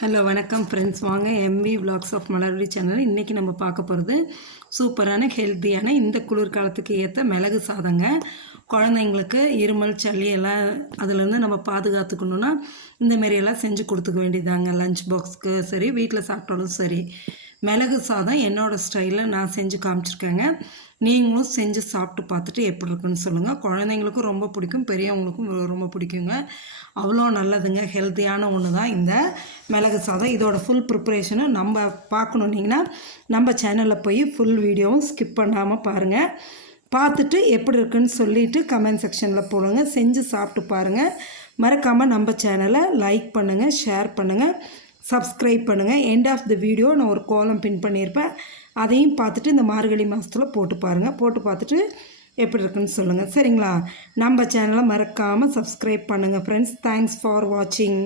Hello வணக்கம் friends, வாங்க MV vlogs of Malarvizhi channel. இன்றைக்கி நம்ம பார்க்க போகிறது சூப்பரான ஹெல்த்தியான இந்த குளிர்காலத்துக்கு ஏற்ற மிளகு சாதங்க. குழந்தைங்களுக்கு இருமல் சளி எல்லாம் அதுலேருந்து நம்ம பாதுகாத்துக்கணுன்னா இந்தமாரியெல்லாம் செஞ்சு கொடுத்துக்க வேண்டியதாங்க. லஞ்ச் பாக்ஸ்க்கு சரி, வீட்டில் சாப்பிட்டாலும் சரி. மிளகு சாதம் என்னோடய ஸ்டைலில் நான் செஞ்சு காமிச்சிருக்கேங்க. நீங்களும் செஞ்சு சாப்பிட்டு பார்த்துட்டு எப்படி இருக்குன்னு சொல்லுங்கள். குழந்தைங்களுக்கும் ரொம்ப பிடிக்கும், பெரியவங்களுக்கும் ரொம்ப பிடிக்குங்க. அவ்வளோ நல்லதுங்க, ஹெல்த்தியான ஒன்று தான் இந்த மிளகு சாதம். இதோட ஃபுல் ப்ரிப்ரேஷனை நம்ம பார்க்கணுன்னிங்கன்னா நம்ம சேனலில் போய் ஃபுல் வீடியோவும் ஸ்கிப் பண்ணாமல் பாருங்கள். பார்த்துட்டு எப்படி இருக்குன்னு சொல்லிவிட்டு கமெண்ட் செக்ஷனில் போடுங்க. செஞ்சு சாப்பிட்டு பாருங்கள். மறக்காமல் நம்ம சேனலை லைக் பண்ணுங்கள், ஷேர் பண்ணுங்கள், சப்ஸ்கிரைப் பண்ணுங்கள். எண்ட் ஆஃப் த வீடியோ நான் ஒரு கோலம் பின் பண்ணியிருப்பேன், அதையும் பார்த்துட்டு இந்த மார்கழி மாதத்தில் போட்டு பாருங்கள். போட்டு பார்த்துட்டு எப்படி இருக்குன்னு சொல்லுங்கள், சரிங்களா? நம்ம சேனலை மறக்காமல் சப்ஸ்கிரைப் பண்ணுங்கள் ஃப்ரெண்ட்ஸ். தேங்க்ஸ் ஃபார் வாட்சிங்.